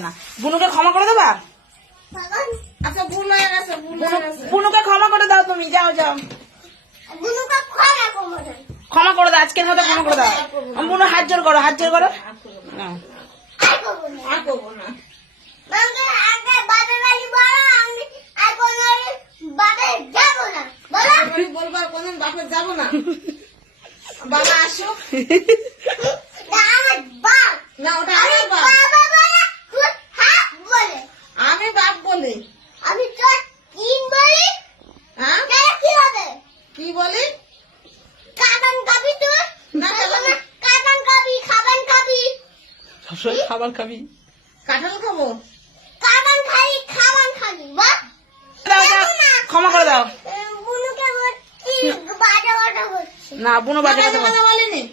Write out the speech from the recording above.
না বুনুকে ক্ষমা করে দেবা? আচ্ছা ভুল হয়ে গেছে, ভুল হয়ে গেছে। বুনুকে ক্ষমা করে দাও তুমি, যাও যাও বুনুকে ক্ষমা করে দাও। ক্ষমা করে দাও, আজকের মতো ক্ষমা করে দাও। বুনু হাত জোর করো, হাত জোর করো। নাও। আর করবো না। আর করবো না। আমাকে আগে বাবার বাড়ি বলো, আমি আর কোনোদিন বাড়ি যাবো না। বলো। আমি বলবো আর কোনদিন বাপে যাবো না। বাবা আসুক। না, আমার বাপ। না ওটা আমি আমার বাপ। বাবা বলে, খুব হাত বলে। আমি বাপ বলি। আমি তোর তিন বলি, হ্যাঁ তাহলে কি হবে? কি বলি? কাবান খাবি তুই? না, কাবান- কাবান খাবি, খাবান খাবি। সবসময় খাবার খাবি। কাঁঠাল খাবো। কাবান খাবি, খাবান খাবি। বল। দাও দাও, ক্ষমা করে দাও। বুনুকে বলছি, বাজে কথা বলছি। না বুনু বাজে বাবা কথা বলে। কথা বলেনি।